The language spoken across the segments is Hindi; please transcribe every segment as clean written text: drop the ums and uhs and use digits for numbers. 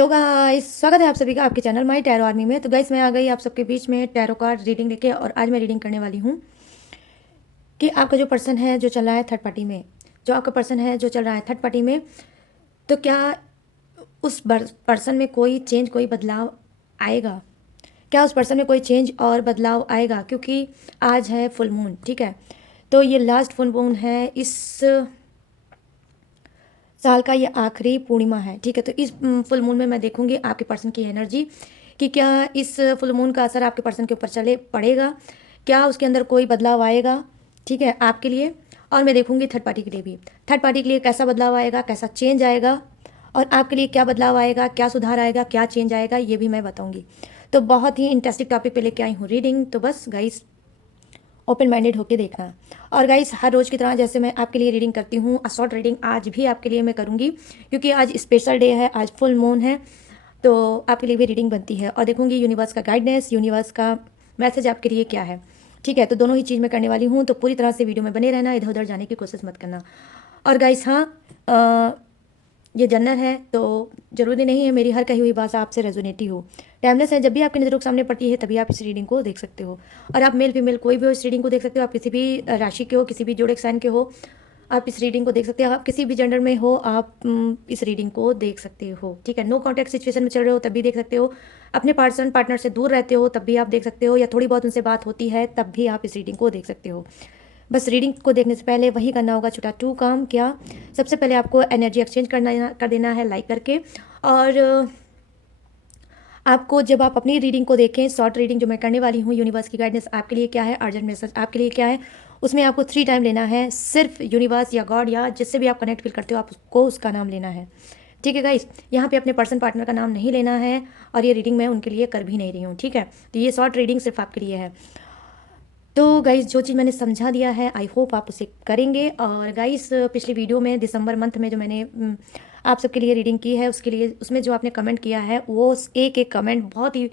हेलो गाइस, स्वागत है आप सभी का आपके चैनल माई टैरो आर्मी में। तो गाइस, मैं आ गई आप सबके बीच में टैरो कार्ड रीडिंग लेके। और आज मैं रीडिंग करने वाली हूँ कि आपका जो पर्सन है जो चल रहा है थर्ड पार्टी में, जो आपका पर्सन है जो चल रहा है थर्ड पार्टी में, तो क्या उस पर्सन में कोई चेंज, कोई बदलाव आएगा? क्या उस पर्सन में कोई चेंज और बदलाव आएगा? क्योंकि आज है फुल मून, ठीक है। तो ये लास्ट फुल मून है, इस साल का ये आखिरी पूर्णिमा है, ठीक है। तो इस फुल मून में मैं देखूंगी आपके पर्सन की एनर्जी कि क्या इस फुल मून का असर आपके पर्सन के ऊपर चले पड़ेगा, क्या उसके अंदर कोई बदलाव आएगा, ठीक है, आपके लिए। और मैं देखूंगी थर्ड पार्टी के लिए भी, थर्ड पार्टी के लिए कैसा बदलाव आएगा, कैसा चेंज आएगा, और आपके लिए क्या बदलाव आएगा, क्या सुधार आएगा, क्या चेंज आएगा, ये भी मैं बताऊंगी। तो बहुत ही इंटरेस्टिंग टॉपिक पे लेके आई हूँ रीडिंग। तो बस गाइस, ओपन माइंडेड होके देखना। और गाइस, हर रोज़ की तरह जैसे मैं आपके लिए रीडिंग करती हूँ, शॉर्ट रीडिंग आज भी आपके लिए मैं करूँगी, क्योंकि आज स्पेशल डे है, आज फुल मून है। तो आपके लिए भी रीडिंग बनती है और देखूंगी यूनिवर्स का गाइडेंस, यूनिवर्स का मैसेज आपके लिए क्या है, ठीक है। तो दोनों ही चीज़ मैं करने वाली हूँ, तो पूरी तरह से वीडियो में बने रहना, इधर उधर जाने की कोशिश मत करना। और गाइस हाँ, ये जनरल है, तो ज़रूरी नहीं है मेरी हर कही हुई बात आपसे रेजोनेटी हो। टाइमलेस है, जब भी आपकी नज़रों के सामने पड़ती है तभी आप इस रीडिंग को देख सकते हो। और आप मेल फीमेल कोई भी हो, इस रीडिंग को देख सकते हो। आप किसी भी राशि के हो, किसी भी जोड़े साइन के हो, आप इस रीडिंग को देख सकते हो। आप किसी भी जेंडर में हो, आप इस रीडिंग को देख सकते हो, ठीक है। नो कॉन्टैक्ट सिचुएशन में चल रहे हो तब भी देख सकते हो, अपने पार्टनर से दूर रहते हो तब भी आप देख सकते हो, या थोड़ी बहुत उनसे बात होती है तब भी आप इस रीडिंग को देख सकते हो। बस रीडिंग को देखने से पहले वही करना होगा छोटा टू काम, क्या सबसे पहले आपको एनर्जी एक्सचेंज कर देना है लाइक करके। और आपको जब आप अपनी रीडिंग को देखें, शॉर्ट रीडिंग जो मैं करने वाली हूँ, यूनिवर्स की गाइडेंस आपके लिए क्या है, अर्जेंट मैसेज आपके लिए क्या है, उसमें आपको 3 टाइम लेना है। सिर्फ यूनिवर्स या गॉड या जिससे भी आप कनेक्ट फील करते हो, आपको उसका नाम लेना है, ठीक है गाइस। यहाँ पे अपने पर्सन पार्टनर का नाम नहीं लेना है, और ये रीडिंग मैं उनके लिए कर भी नहीं रही हूँ, ठीक है। तो ये शॉर्ट रीडिंग सिर्फ आपके लिए है। तो गाइस, जो चीज़ मैंने समझा दिया है, आई होप आप उसे करेंगे। और गाइस, पिछली वीडियो में दिसंबर मंथ में जो मैंने आप सबके लिए रीडिंग की है, उसके लिए उसमें जो आपने कमेंट किया है, वो एक एक कमेंट बहुत ही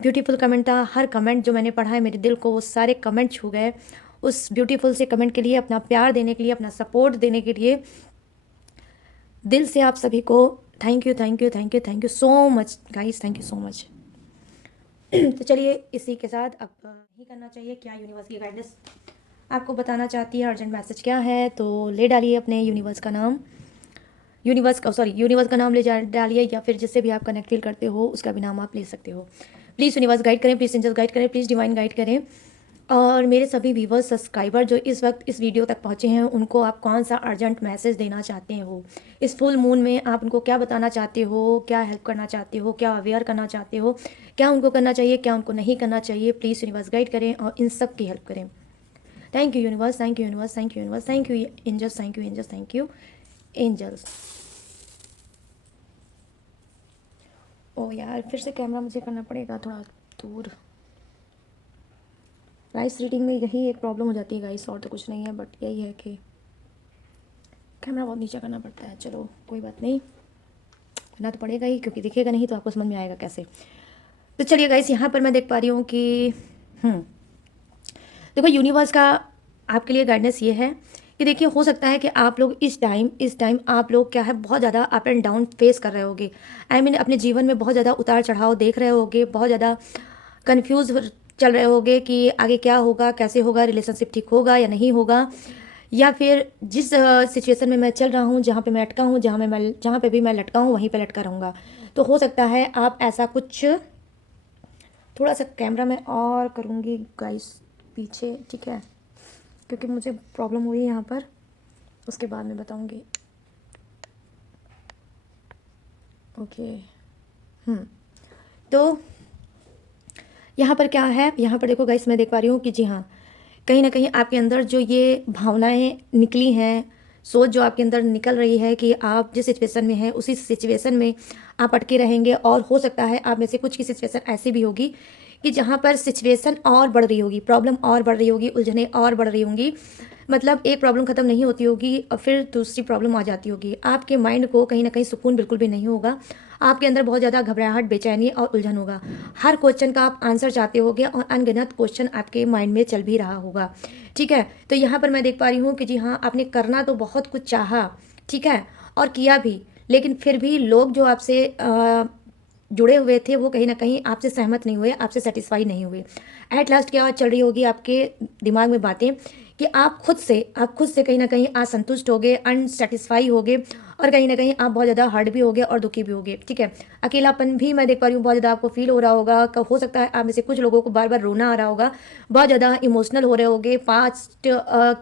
ब्यूटीफुल कमेंट था। हर कमेंट जो मैंने पढ़ा है मेरे दिल को, वो सारे कमेंट छू गए। उस ब्यूटीफुल से कमेंट के लिए, अपना प्यार देने के लिए, अपना सपोर्ट देने के लिए दिल से आप सभी को thank you, thank you, thank you, thank you so much guys, thank you so much. तो चलिए, इसी के साथ अब ही करना चाहिए क्या यूनिवर्स की गाइडेंस आपको बताना चाहती है, अर्जेंट मैसेज क्या है। तो ले डालिए अपने यूनिवर्स का नाम, यूनिवर्स का नाम ले डालिए, या फिर जिससे भी आप कनेक्ट फील करते हो उसका भी नाम आप ले सकते हो। प्लीज़ यूनिवर्स गाइड करें, प्लीज़ एंजल्स गाइड करें, प्लीज़ डिवाइन गाइड करें। और मेरे सभी व्यूवर्स, सब्सक्राइबर जो इस वक्त इस वीडियो तक पहुँचे हैं, उनको आप कौन सा अर्जेंट मैसेज देना चाहते हो इस फुल मून में? आप उनको क्या बताना चाहते हो, क्या हेल्प करना चाहते हो, क्या अवेयर करना चाहते हो, क्या उनको करना चाहिए, क्या उनको नहीं करना चाहिए? प्लीज़ यूनिवर्स गाइड करें और इन सब की हेल्प करें। Thank you universe, thank you universe, thank you universe, thank you angels, thank you angels, thank you angels. ओ यार, फिर से कैमरा मुझे करना पड़ेगा थोड़ा दूर। राइस रीडिंग में यही एक प्रॉब्लम हो जाती है गाइस, और तो कुछ नहीं है, बट यही है कि कैमरा बहुत नीचे करना पड़ता है। चलो कोई बात नहीं, करना तो पड़ेगा ही, क्योंकि दिखेगा नहीं तो आपको समझ में आएगा कैसे। तो चलिए गाइस, यहाँ पर मैं देख पा रही हूँ कि देखो, यूनिवर्स का आपके लिए गाइडेंस ये है कि देखिए, हो सकता है कि आप लोग इस टाइम आप लोग क्या है, बहुत ज़्यादा अप एंड डाउन फेस कर रहे होगे। आई मीन अपने जीवन में बहुत ज़्यादा उतार चढ़ाव देख रहे होगे, बहुत ज़्यादा कन्फ्यूज चल रहे होगे कि आगे क्या होगा, कैसे होगा, रिलेशनशिप ठीक होगा या नहीं होगा, या फिर जिस सिचुएशन में मैं चल रहा हूँ, जहाँ पे मैं अटका हूँ, जहाँ पे भी मैं लटका हूँ वहीं पे लटका रहूँगा। तो हो सकता है आप ऐसा कुछ, थोड़ा सा कैमरा में और करूँगी गाइस पीछे, ठीक है, क्योंकि मुझे प्रॉब्लम हुई है यहाँ पर, उसके बाद में बताऊँगी। ओके। तो यहाँ पर क्या है, यहाँ पर देखो गाइस, मैं देख पा रही हूँ कि जी हाँ, कहीं ना कहीं आपके अंदर जो ये भावनाएं निकली हैं, सोच जो आपके अंदर निकल रही है कि आप जिस सिचुएशन में हैं उसी सिचुएशन में आप अटके रहेंगे। और हो सकता है आप में से कुछ की सिचुएशन ऐसी भी होगी कि जहाँ पर सिचुएशन और बढ़ रही होगी, प्रॉब्लम और बढ़ रही होगी, उलझनें और बढ़ रही होंगी। मतलब एक प्रॉब्लम ख़त्म नहीं होती होगी और फिर दूसरी प्रॉब्लम आ जाती होगी। आपके माइंड को कहीं ना कहीं सुकून बिल्कुल भी नहीं होगा, आपके अंदर बहुत ज़्यादा घबराहट, बेचैनी और उलझन होगा। हर क्वेश्चन का आप आंसर चाहते होगे और अनगिनत क्वेश्चन आपके माइंड में चल भी रहा होगा, ठीक है। तो यहाँ पर मैं देख पा रही हूँ कि जी हाँ, आपने करना तो बहुत कुछ चाहा, ठीक है, और किया भी, लेकिन फिर भी लोग जो आपसे जुड़े हुए थे वो कहीं ना कहीं आपसे सहमत नहीं हुए, आपसे सेटिस्फाई नहीं हुए। एट लास्ट क्या चल रही होगी आपके दिमाग में बातें कि आप खुद से कहीं ना कहीं असंतुष्ट हो गए, अनसेटिस्फाई हो गए, और कहीं ना कहीं आप बहुत ज़्यादा हर्ट भी हो गए और दुखी भी हो गए। ठीक है, अकेलापन भी मैं देख पा रही हूँ, बहुत ज़्यादा आपको फील हो रहा होगा। हो सकता है आप में से कुछ लोगों को बार बार रोना आ रहा होगा, बहुत ज़्यादा इमोशनल हो रहे होगे, पास्ट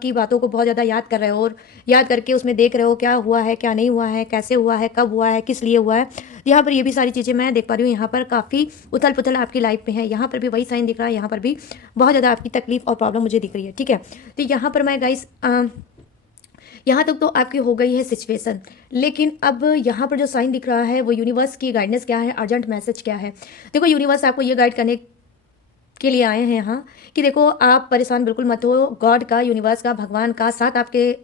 की बातों को बहुत ज़्यादा याद कर रहे हो, और याद करके उसमें देख रहे हो क्या हुआ है, क्या नहीं हुआ है, कैसे हुआ है, कब हुआ है, किस लिए हुआ है। यहाँ पर ये भी सारी चीज़ें मैं देख पा रही हूँ। यहाँ पर काफ़ी उथल पुथल आपकी लाइफ में है, यहाँ पर भी वही साइन दिख रहा है, यहाँ पर भी बहुत ज़्यादा आपकी तकलीफ और प्रॉब्लम मुझे दिख रही है। ठीक है, तो यहाँ पर मैं गाइस यहाँ तक तो आपकी हो गई है सिचुएशन, लेकिन अब यहाँ पर जो साइन दिख रहा है वो यूनिवर्स की गाइडेंस क्या है, अर्जेंट मैसेज क्या है। देखो, यूनिवर्स आपको ये गाइड करने के लिए आए हैं यहाँ कि देखो, आप परेशान बिल्कुल मत हो। गॉड का, यूनिवर्स का, भगवान का साथ आपके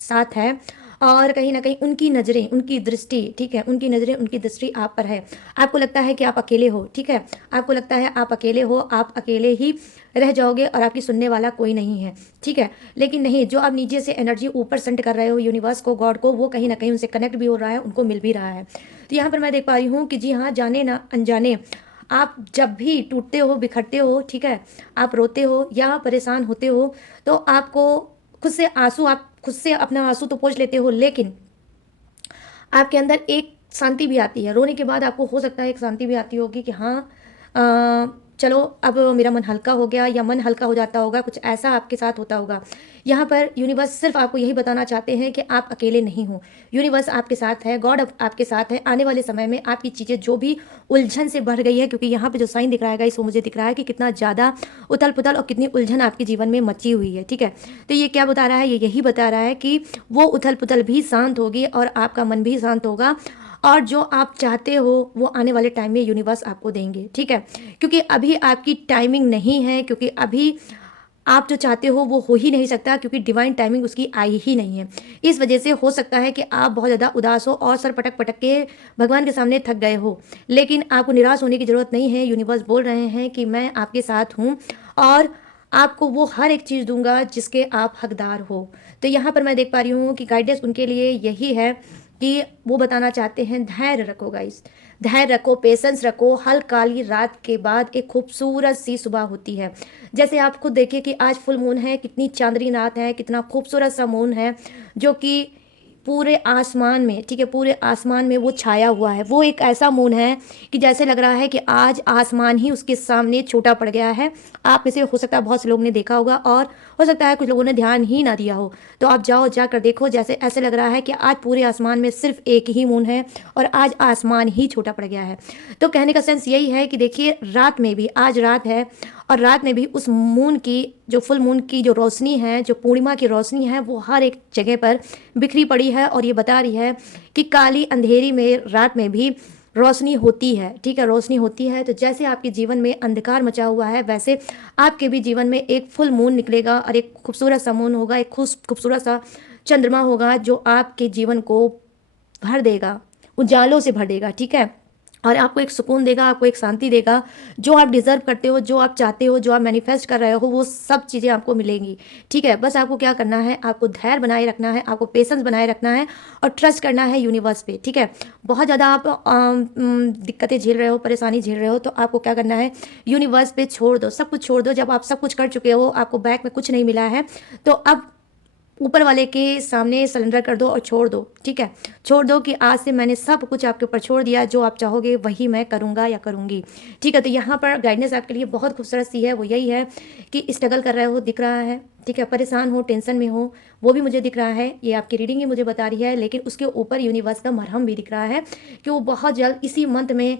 साथ है, और कहीं ना कहीं उनकी नज़रें, उनकी दृष्टि, ठीक है, उनकी नज़रें, उनकी दृष्टि आप पर है। आपको लगता है कि आप अकेले हो, ठीक है, आपको लगता है आप अकेले हो, आप अकेले ही रह जाओगे और आपकी सुनने वाला कोई नहीं है। ठीक है, लेकिन नहीं, जो आप नीचे से एनर्जी ऊपर सेंड कर रहे हो यूनिवर्स को, गॉड को, वो कहीं ना कहीं उनसे कनेक्ट भी हो रहा है, उनको मिल भी रहा है। तो यहाँ पर मैं देख पा रही हूँ कि जी हाँ, जाने ना अनजाने आप जब भी टूटते हो, बिखरते हो, ठीक है, आप रोते हो या परेशान होते हो, तो आपको खुद से आंसू, आप खुद से अपना आंसू तो पोंछ लेते हो, लेकिन आपके अंदर एक शांति भी आती है। रोने के बाद आपको हो सकता है एक शांति भी आती होगी कि हाँ, चलो अब मेरा मन हल्का हो गया, या मन हल्का हो जाता होगा, कुछ ऐसा आपके साथ होता होगा। यहाँ पर यूनिवर्स सिर्फ आपको यही बताना चाहते हैं कि आप अकेले नहीं हो, यूनिवर्स आपके साथ है, गॉड आपके साथ है। आने वाले समय में आपकी चीज़ें जो भी उलझन से बढ़ गई है, क्योंकि यहाँ पे जो साइन दिख रहा है गाइस, वो मुझे दिख रहा है कि कितना ज़्यादा उथल पुथल और कितनी उलझन आपके जीवन में मची हुई है। ठीक है, तो ये क्या बता रहा है, ये यही बता रहा है कि वो उथल पुथल भी शांत होगी और आपका मन भी शांत होगा, और जो आप चाहते हो वो आने वाले टाइम में यूनिवर्स आपको देंगे। ठीक है, क्योंकि अभी आपकी टाइमिंग नहीं है, क्योंकि अभी आप जो चाहते हो वो हो ही नहीं सकता, क्योंकि डिवाइन टाइमिंग उसकी आई ही नहीं है। इस वजह से हो सकता है कि आप बहुत ज़्यादा उदास हो और सर पटक पटक के भगवान के सामने थक गए हो, लेकिन आपको निराश होने की ज़रूरत नहीं है। यूनिवर्स बोल रहे हैं कि मैं आपके साथ हूँ, और आपको वो हर एक चीज़ दूंगा जिसके आप हकदार हो। तो यहाँ पर मैं देख पा रही हूँ कि गाइडेंस उनके लिए यही है कि वो बताना चाहते हैं, धैर्य रखो गाइस, धैर्य रखो, पेशेंस रखो। हल काली रात के बाद एक खूबसूरत सी सुबह होती है। जैसे आप खुद देखिए कि आज फुल मून है, कितनी चांदनी रात है, कितना खूबसूरत सा मून है, जो कि पूरे आसमान में, ठीक है, पूरे आसमान में वो छाया हुआ है। वो एक ऐसा मून है कि जैसे लग रहा है कि आज आसमान ही उसके सामने छोटा पड़ गया है। आप में से हो सकता है बहुत से लोगों ने देखा होगा, और हो सकता है कुछ लोगों ने ध्यान ही ना दिया हो। तो आप जाओ, जाकर देखो, जैसे ऐसे लग रहा है कि आज पूरे आसमान में सिर्फ एक ही मून है, और आज आसमान ही छोटा पड़ गया है। तो कहने का सेंस यही है कि देखिए, रात में भी, आज रात है, और रात में भी उस मून की, जो फुल मून की जो रोशनी है, जो पूर्णिमा की रोशनी है, वो हर एक जगह पर बिखरी पड़ी है, और ये बता रही है कि काली अंधेरी में, रात में भी रोशनी होती है। ठीक है, रोशनी होती है। तो जैसे आपके जीवन में अंधकार मचा हुआ है, वैसे आपके भी जीवन में एक फुल मून निकलेगा, और एक खूबसूरत सा मून होगा, एक खूबसूरत सा चंद्रमा होगा, जो आपके जीवन को भर देगा, उजालों से भर देगा। ठीक है, और आपको एक सुकून देगा, आपको एक शांति देगा। जो आप डिजर्व करते हो, जो आप चाहते हो, जो आप मैनिफेस्ट कर रहे हो, वो सब चीज़ें आपको मिलेंगी। ठीक है, बस आपको क्या करना है, आपको धैर्य बनाए रखना है, आपको पेशेंस बनाए रखना है, और ट्रस्ट करना है यूनिवर्स पे। ठीक है, बहुत ज़्यादा आप दिक्कतें झेल रहे हो, परेशानी झेल रहे हो, तो आपको क्या करना है, यूनिवर्स पे छोड़ दो, सब कुछ छोड़ दो। जब आप सब कुछ कर चुके हो, आपको बैक में कुछ नहीं मिला है, तो अब ऊपर वाले के सामने सरेंडर कर दो और छोड़ दो। ठीक है, छोड़ दो कि आज से मैंने सब कुछ आपके ऊपर छोड़ दिया, जो आप चाहोगे वही मैं करूँगा या करूँगी। ठीक है, तो यहाँ पर गाइडेंस आपके लिए बहुत खूबसूरत सी है, वो यही है कि स्ट्रगल कर रहे हो, दिख रहा है, ठीक है, परेशान हो, टेंशन में हो, वो भी मुझे दिख रहा है, ये आपकी रीडिंग ही मुझे बता रही है। लेकिन उसके ऊपर यूनिवर्स का मरहम भी दिख रहा है कि वो बहुत जल्द इसी मंथ में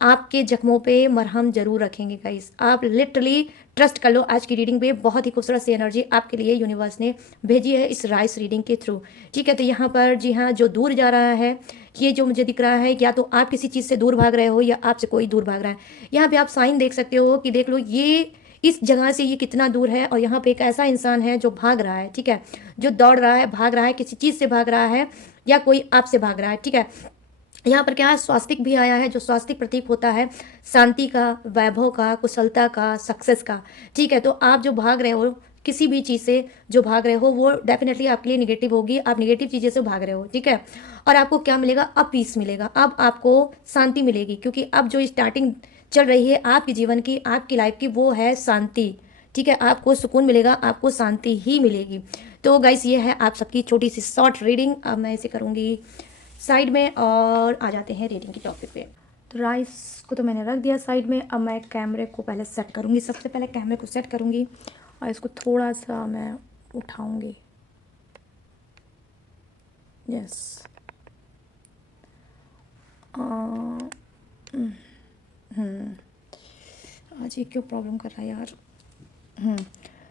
आपके जख्मों पे मरहम जरूर रखेंगे गाइस। आप लिटरली ट्रस्ट कर लो, आज की रीडिंग पे बहुत ही खूबसूरत सी एनर्जी आपके लिए यूनिवर्स ने भेजी है इस राइस रीडिंग के थ्रू। ठीक है, तो यहाँ पर जी हाँ, जो दूर जा रहा है, ये जो मुझे दिख रहा है, या तो आप किसी चीज़ से दूर भाग रहे हो, या आपसे कोई दूर भाग रहा है। यहाँ पे आप साइन देख सकते हो कि देख लो, ये इस जगह से ये कितना दूर है, और यहाँ पे एक ऐसा इंसान है जो भाग रहा है। ठीक है, जो दौड़ रहा है, भाग रहा है, किसी चीज़ से भाग रहा है, या कोई आपसे भाग रहा है। ठीक है, यहाँ पर क्या है, स्वास्तिक भी आया है, जो स्वास्तिक प्रतीक होता है शांति का, वैभव का, कुशलता का, सक्सेस का। ठीक है, तो आप जो भाग रहे हो, किसी भी चीज़ से जो भाग रहे हो वो डेफिनेटली आपके लिए निगेटिव होगी, आप निगेटिव चीज़ें से भाग रहे हो, ठीक है। और आपको क्या मिलेगा, अब पीस मिलेगा, अब आपको शांति मिलेगी, क्योंकि अब जो स्टार्टिंग चल रही है आपके जीवन की, आपकी लाइफ की, वो है शांति, ठीक है। आपको सुकून मिलेगा, आपको शांति ही मिलेगी। तो गाइस ये है आप सबकी छोटी सी शॉर्ट रीडिंग। अब मैं इसे करूँगी साइड में और आ जाते हैं रीडिंग के टॉपिक पे। तो राइस को तो मैंने रख दिया साइड में। अब मैं कैमरे को पहले सेट करूँगी, सबसे पहले कैमरे को सेट करूँगी और इसको थोड़ा सा मैं उठाऊँगी। यस, आज ये क्यों प्रॉब्लम कर रहा है यार।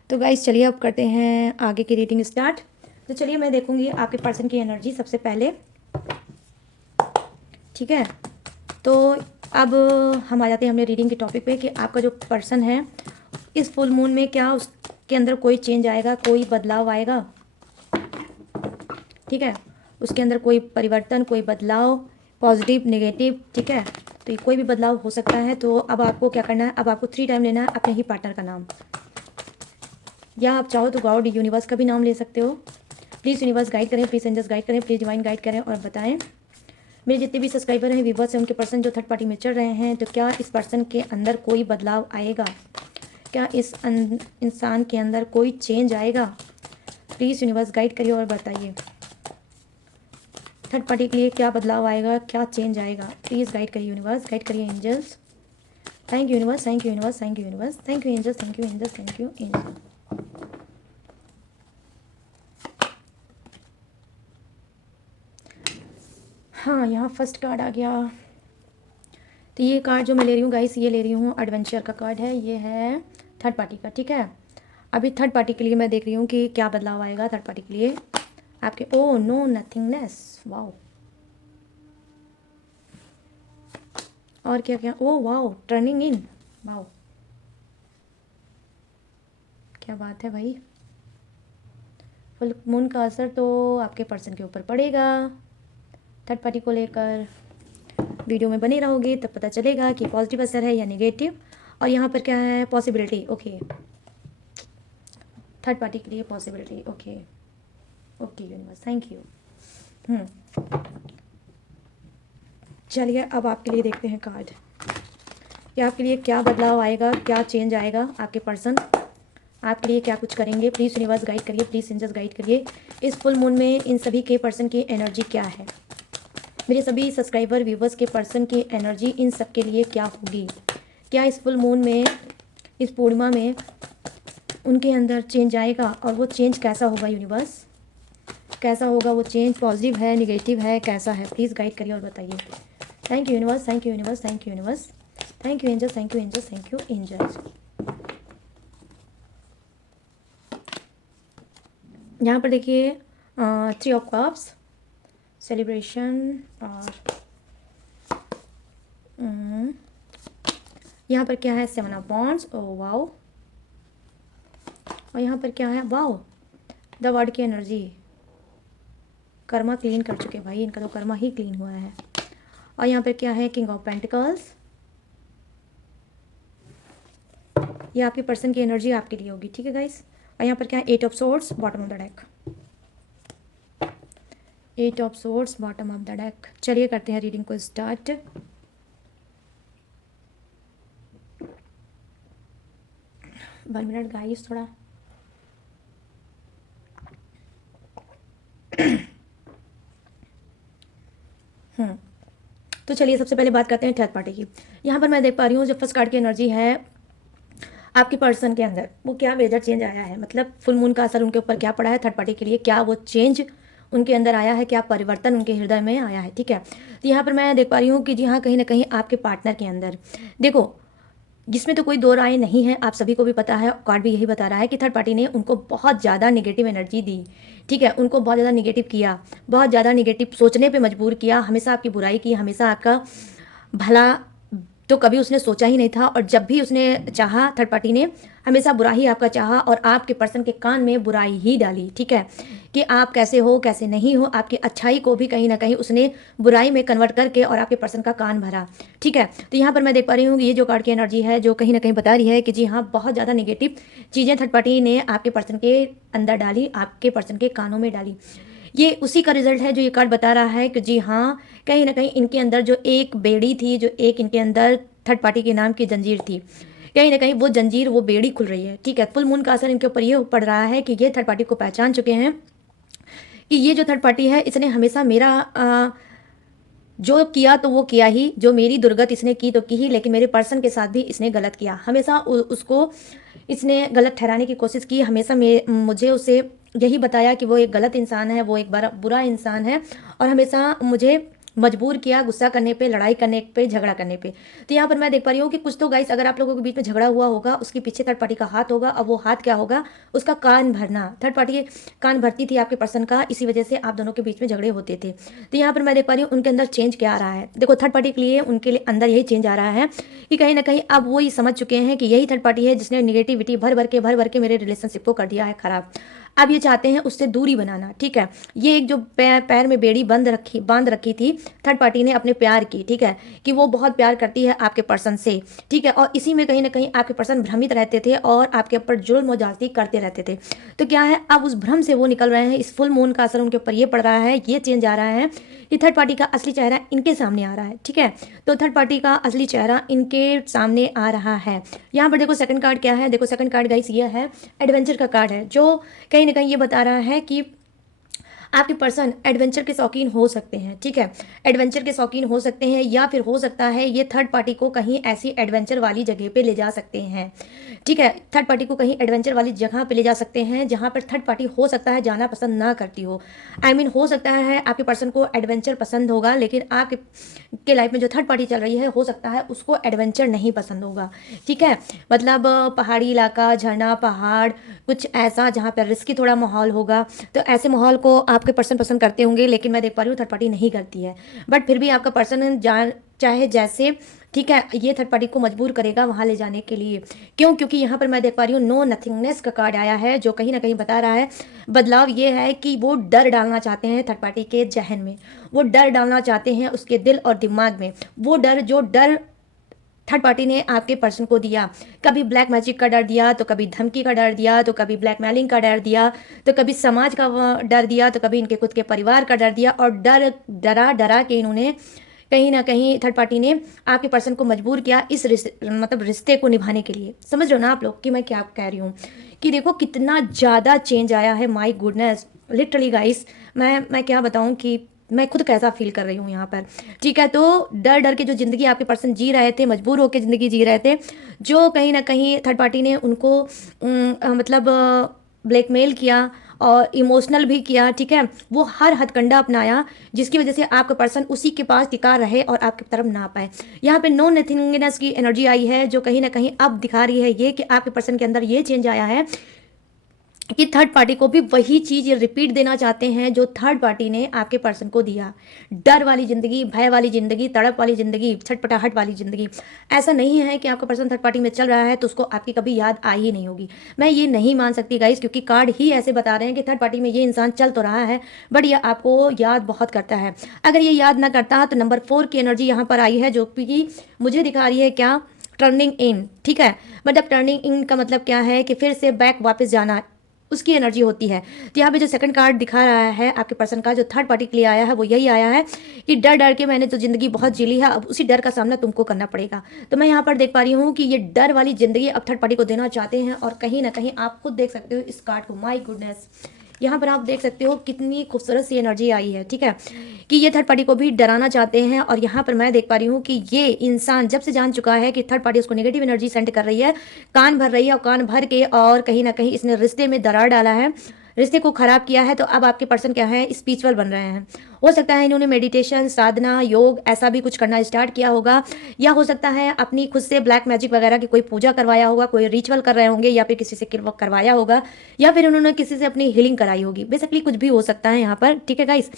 तो गाइस चलिए अब करते हैं आगे की रीडिंग स्टार्ट। तो चलिए मैं देखूँगी आपके पर्सन की एनर्जी सबसे पहले, ठीक है। तो अब हम आ जाते हैं अपने रीडिंग के टॉपिक पे कि आपका जो पर्सन है इस फुल मून में क्या उसके अंदर कोई चेंज आएगा, कोई बदलाव आएगा, ठीक है। उसके अंदर कोई परिवर्तन, कोई बदलाव, पॉजिटिव नेगेटिव, ठीक है। तो ये कोई भी बदलाव हो सकता है। तो अब आपको क्या करना है, अब आपको 3 टाइम लेना है अपने ही पार्टनर का नाम, या आप चाहो तो गॉड यूनिवर्स का भी नाम ले सकते हो। प्लीज़ यूनिवर्स गाइड करें, प्लीज़ एंजल्स गाइड करें, प्लीज़ डिवाइन गाइड करें और बताएं मेरे जितने भी सब्सक्राइबर हैं, व्यूवर्स हैं, उनके पर्सन जो थर्ड पार्टी में चल रहे हैं, तो क्या इस पर्सन के अंदर कोई बदलाव आएगा, क्या इस इंसान के अंदर कोई चेंज आएगा। प्लीज़ यूनिवर्स गाइड करिए और बताइए थर्ड पार्टी के लिए क्या बदलाव आएगा, क्या चेंज आएगा। प्लीज़ गाइड करिए यूनिवर्स, गाइड करिए angels. Thank you universe, thank you universe, thank you universe, thank you angels, thank you angels, thank you angels. हाँ, यहाँ फर्स्ट कार्ड आ गया। तो ये कार्ड जो मैं ले रही हूँ गाइस, ये ले रही हूँ एडवेंचर का कार्ड है, ये है थर्ड पार्टी का, ठीक है। अभी थर्ड पार्टी के लिए मैं देख रही हूँ कि क्या बदलाव आएगा थर्ड पार्टी के लिए आपके। Oh no, nothingness, wow. और क्या क्या, oh wow, turning in, wow, क्या बात है भाई। फुल मून का असर तो आपके पर्सन के ऊपर पड़ेगा थर्ड पार्टी को लेकर। वीडियो में बने रहोगे तब पता चलेगा कि पॉजिटिव असर है या नेगेटिव। और यहाँ पर क्या है, पॉसिबिलिटी, ओके, थर्ड पार्टी के लिए possibility, okay okay universe, thank you. चलिए अब आपके लिए देखते हैं कार्ड कि आपके लिए क्या बदलाव आएगा, क्या चेंज आएगा, आपके पर्सन आपके लिए क्या कुछ करेंगे। प्लीज़ यूनिवर्स गाइड करिए, प्लीज़ एंजल्स गाइड करिए। इस फुल मून में इन सभी के पर्सन की एनर्जी क्या है, मेरे सभी सब्सक्राइबर व्यूवर्स के पर्सन की एनर्जी इन सब के लिए क्या होगी। क्या इस फुल मून में, इस पूर्णिमा में उनके अंदर चेंज आएगा और वो चेंज कैसा होगा यूनिवर्स, कैसा होगा वो चेंज, पॉजिटिव है, निगेटिव है, कैसा है। प्लीज़ गाइड करिए और बताइए। Thank you universe, thank you universe, thank you universe, thank you angels, thank you angels, thank you angels. यहाँ पर देखिए 3 ऑफ कप्स, सेलिब्रेशन, और यहाँ पर क्या है, 7 ऑफ वॉन्ड्स, ओ वाओ। और यहाँ पर क्या है, वाओ, द वर्ड की एनर्जी, कर्मा क्लीन कर चुके भाई, इनका तो कर्मा ही क्लीन हुआ है। और यहाँ पर क्या है, किंग ऑफ पेंटिकल्स, ये आपके पर्सन की एनर्जी आपके लिए होगी, ठीक है गाइस। और यहाँ पर क्या है, 8 of swords, bottom of the deck, 8 of swords, bottom of the deck. चलिए करते हैं रीडिंग को स्टार्ट। वन मिनट गाइस, थोड़ा तो चलिए सबसे पहले बात करते हैं थर्ड पार्टी की। यहाँ पर मैं देख पा रही हूँ जो फर्स्ट कार्ड की एनर्जी है आपके पर्सन के अंदर, वो क्या मेजर चेंज आया है, मतलब फुल मून का असर उनके ऊपर क्या पड़ा है थर्ड पार्टी के लिए, क्या वो चेंज उनके अंदर आया है, क्या परिवर्तन उनके हृदय में आया है, ठीक है। तो यहाँ पर मैं देख पा रही हूँ कि जी हाँ, कहीं ना कहीं आपके पार्टनर के अंदर, देखो जिसमें तो कोई दो राय नहीं है, आप सभी को भी पता है, कार्ड भी यही बता रहा है कि थर्ड पार्टी ने उनको बहुत ज़्यादा नेगेटिव एनर्जी दी, ठीक है, उनको बहुत ज़्यादा नेगेटिव किया, बहुत ज़्यादा नेगेटिव सोचने पे मजबूर किया, हमेशा आपकी बुराई की, हमेशा आपका भला तो कभी उसने सोचा ही नहीं था, और जब भी उसने चाहा, थर्ड पार्टी ने हमेशा बुरा ही आपका चाहा और आपके पर्सन के कान में बुराई ही डाली। ठीक है, कि आप कैसे हो कैसे नहीं हो, आपकी अच्छाई को भी कहीं ना कहीं उसने बुराई में कन्वर्ट करके और आपके पर्सन का कान भरा। ठीक है, तो यहाँ पर मैं देख पा रही हूँ कि ये जो कार्ड की एनर्जी है जो कहीं ना कहीं बता रही है कि जी हाँ, बहुत ज़्यादा नेगेटिव चीज़ें थर्ड पार्टी ने आपके पर्सन के अंदर डाली, आपके पर्सन के कानों में डाली। ये उसी का रिजल्ट है जो ये कार्ड बता रहा है कि जी हाँ, कहीं ना कहीं इनके अंदर जो एक बेड़ी थी, जो एक इनके अंदर थर्ड पार्टी के नाम की जंजीर थी, कहीं ना कहीं वो जंजीर, वो बेड़ी खुल रही है। ठीक है, फुल मून का असर इनके ऊपर ये पड़ रहा है कि ये थर्ड पार्टी को पहचान चुके हैं कि ये जो थर्ड पार्टी है इसने हमेशा मेरा जो किया तो वो किया ही, जो मेरी दुर्गत इसने की तो की ही, लेकिन मेरे पर्सन के साथ भी इसने गलत किया। हमेशा उसको इसने गलत ठहराने की कोशिश की, हमेशा मुझे उसे यही बताया कि वो एक गलत इंसान है, वो एक बुरा इंसान है, और हमेशा मुझे मजबूर किया गुस्सा करने पे, लड़ाई करने पे, झगड़ा करने पे। तो यहाँ पर मैं देख पा रही हूँ कि कुछ तो गाइस, अगर आप लोगों के बीच में झगड़ा हुआ होगा, उसके पीछे थर्ड पार्टी का हाथ होगा। अब वो हाथ क्या होगा? उसका कान भरना। थर्ड पार्टी कान भरती थी आपके पर्सन का, इसी वजह से आप दोनों के बीच में झगड़े होते थे। तो यहाँ पर मैं देख पा रही हूँ उनके अंदर चेंज क्या आ रहा है। देखो, थर्ड पार्टी के लिए, उनके लिए अंदर यही चेंज आ रहा है कि कहीं ना कहीं अब वो ही समझ चुके हैं कि यही थर्ड पार्टी है जिसने निगेटिविटी भर भर के मेरे रिलेशनशिप को कर दिया है खराब। अब ये चाहते हैं उससे दूरी बनाना। ठीक है, ये एक जो पैर में बेड़ी बांध रखी थी थर्ड पार्टी ने अपने प्यार की। ठीक है, कि वो बहुत प्यार करती है आपके पर्सन से। ठीक है, और इसी में कहीं ना कहीं आपके पर्सन भ्रमित रहते थे और आपके ऊपर जुल्म और ज्यादती करते रहते थे। तो क्या है, अब उस भ्रम से वो निकल रहे हैं। इस फुल मून का असर उनके ऊपर ये पड़ रहा है, ये चेंज आ रहा है कि थर्ड पार्टी का असली चेहरा इनके सामने आ रहा है। ठीक है, तो थर्ड पार्टी का असली चेहरा इनके सामने आ रहा है। यहाँ पर देखो सेकंड कार्ड क्या है। देखो सेकंड कार्ड गाइस ये है, एडवेंचर का कार्ड है, जो कहीं ना कहीं ये बता रहा है कि आपके पर्सन एडवेंचर के शौकीन हो सकते हैं। ठीक है, एडवेंचर के शौकीन हो सकते हैं, या फिर हो सकता है ये थर्ड पार्टी को कहीं ऐसी एडवेंचर वाली जगह पे ले जा सकते हैं। ठीक है, थर्ड पार्टी को कहीं एडवेंचर वाली जगह पे ले जा सकते हैं जहां पर थर्ड पार्टी हो सकता है जाना पसंद ना करती हो। हो सकता है आपके पर्सन को एडवेंचर पसंद होगा, लेकिन आपके लाइफ में जो थर्ड पार्टी चल रही है हो सकता है उसको एडवेंचर नहीं पसंद होगा। ठीक है, मतलब पहाड़ी इलाका, झरना, पहाड़, कुछ ऐसा जहाँ पर रिस्की थोड़ा माहौल होगा। तो ऐसे माहौल को आपके पर्सन पसंद करते होंगे, लेकिन मैं देख पा रही हूँ थर्ड पार्टी नहीं करती है। बट फिर भी आपका पर्सन चाहे जैसे, ठीक है, ये थर्ड पार्टी को मजबूर करेगा वहां ले जाने के लिए। क्यों? क्योंकि यहाँ पर मैं देख पा रही हूँ नो नथिंगनेस का कार्ड आया है, जो कहीं ना कहीं बता रहा है बदलाव ये है कि वो डर डालना चाहते हैं थर्ड पार्टी के जहन में, वो डर डालना चाहते हैं उसके दिल और दिमाग में। वो डर, जो डर थर्ड पार्टी ने आपके पर्सन को दिया, कभी ब्लैक मैजिक का डर दिया, तो कभी धमकी का डर दिया, तो कभी ब्लैकमेलिंग का डर दिया, तो कभी समाज का डर दिया, तो कभी इनके खुद के परिवार का डर दिया, और डरा डरा के इन्होंने कहीं ना कहीं थर्ड पार्टी ने आपके पर्सन को मजबूर किया इस रिश्ते को निभाने के लिए। समझ रहे हो ना आप लोग कि मैं क्या कह रही हूँ? कि देखो कितना ज़्यादा चेंज आया है। माई गुडनेस, लिटरली गाइस, मैं क्या बताऊँ कि मैं खुद कैसा फील कर रही हूँ यहाँ पर। ठीक है, तो डर डर के जो ज़िंदगी आपके पर्सन जी रहे थे, मजबूर होकर ज़िंदगी जी रहे थे, जो कहीं ना कहीं थर्ड पार्टी ने उनको मतलब ब्लैकमेल किया और इमोशनल भी किया। ठीक है, वो हर हथकंडा अपनाया जिसकी वजह से आपका पर्सन उसी के पास टिका रहे और आपकी तरफ ना पाए। यहाँ पे नो नथिंगनेस की एनर्जी आई है, जो कहीं ना कहीं अब दिखा रही है ये कि आपके पर्सन के अंदर ये चेंज आया है कि थर्ड पार्टी को भी वही चीज रिपीट देना चाहते हैं जो थर्ड पार्टी ने आपके पर्सन को दिया। डर वाली जिंदगी, भय वाली जिंदगी, तड़प वाली जिंदगी, छटपटाहट वाली जिंदगी। ऐसा नहीं है कि आपका पर्सन थर्ड पार्टी में चल रहा है तो उसको आपकी कभी याद आई ही नहीं होगी। मैं ये नहीं मान सकती गाइस, क्योंकि कार्ड ही ऐसे बता रहे हैं कि थर्ड पार्टी में ये इंसान चल तो रहा है बट ये आपको याद बहुत करता है। अगर ये याद ना करता तो नंबर 4 की एनर्जी यहाँ पर आई है, जो कि मुझे दिखा रही है क्या, टर्निंग इन। ठीक है, मतलब टर्निंग इन का मतलब क्या है कि फिर से बैक वापस जाना, उसकी एनर्जी होती है। तो यहाँ पे जो सेकंड कार्ड दिखा रहा है आपके पर्सन का, जो थर्ड पार्टी के लिए आया है, वो यही आया है कि डर डर के मैंने तो जिंदगी बहुत जी ली है, अब उसी डर का सामना तुमको करना पड़ेगा। तो मैं यहाँ पर देख पा रही हूँ कि ये डर वाली जिंदगी अब थर्ड पार्टी को देना चाहते हैं, और कहीं ना कहीं आप खुद देख सकते हो इस कार्ड को। माई गुडनेस, यहाँ पर आप देख सकते हो कितनी खूबसूरत सी एनर्जी आई है। ठीक है, कि ये थर्ड पार्टी को भी डराना चाहते हैं, और यहाँ पर मैं देख पा रही हूँ कि ये इंसान जब से जान चुका है कि थर्ड पार्टी उसको नेगेटिव एनर्जी सेंड कर रही है, कान भर रही है, और कान भर के और कहीं ना कहीं इसने रिश्ते में दरार डाला है। रिश्ते को खराब किया है, तो अब आपके पर्सन क्या है, स्पिरिचुअल बन रहे हैं। हो सकता है इन्होंने मेडिटेशन, साधना, योग ऐसा भी कुछ करना स्टार्ट किया होगा, या हो सकता है अपनी खुद से ब्लैक मैजिक वगैरह की कोई पूजा करवाया होगा, कोई रिचुअल कर रहे होंगे, या फिर किसी से करवाया होगा, या फिर उन्होंने किसी से अपनी हीलिंग कराई होगी। बेसिकली कुछ भी हो सकता है यहाँ पर, ठीक है गाइस।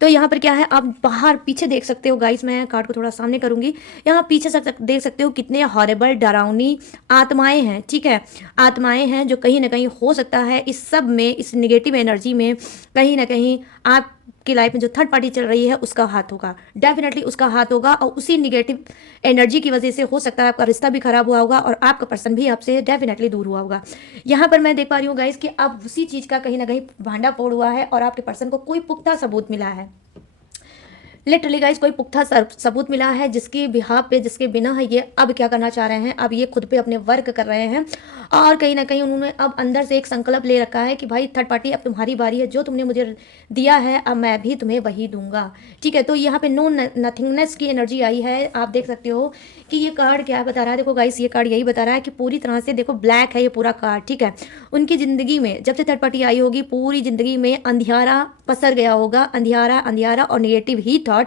तो यहाँ पर क्या है, आप बाहर पीछे देख सकते हो गाइस, मैं कार्ड को थोड़ा सामने करूंगी। यहाँ पीछे देख सकते हो कितने हॉरेबल डरावनी आत्माएं हैं, ठीक है। आत्माएं हैं जो कहीं ना कहीं हो सकता है इस सब में, इस निगेटिव एनर्जी में कहीं ना कहीं आपकी लाइफ में जो थर्ड पार्टी चल रही है उसका हाथ होगा, डेफिनेटली उसका हाथ होगा। और उसी निगेटिव एनर्जी की वजह से हो सकता है आपका रिश्ता भी खराब हुआ होगा और आपका पर्सन भी आपसे डेफिनेटली दूर हुआ होगा। यहाँ पर मैं देख पा रही हूँ गाइस कि अब उसी चीज़ का कहीं ना कहीं भांडा फोड़ हुआ है और आपके पर्सन को कोई पुख्ता सबूत मिला है। लिटरली गाइस कोई पुख्ता सबूत मिला है जिसकी बिहाफ पे, जिसके बिना ये अब क्या करना चाह रहे हैं, अब ये खुद पे अपने वर्क कर रहे हैं। और कहीं ना कहीं उन्होंने अब अंदर से एक संकल्प ले रखा है कि भाई थर्ड पार्टी अब तुम्हारी बारी है, जो तुमने मुझे दिया है अब मैं भी तुम्हें वही दूंगा, ठीक है। तो यहाँ पे नो नथिंगनेस की एनर्जी आई है। आप देख सकते हो कि ये कार्ड क्या बता रहा है। देखो गाइस ये कार्ड यही बता रहा है कि पूरी तरह से देखो ब्लैक है ये पूरा कार्ड, ठीक है। उनकी जिंदगी में जब से थर्ड पार्टी आई होगी पूरी जिंदगी में अंधियारा पसर गया होगा, अंधियारा अंधियारा और नेगेटिव ही थॉट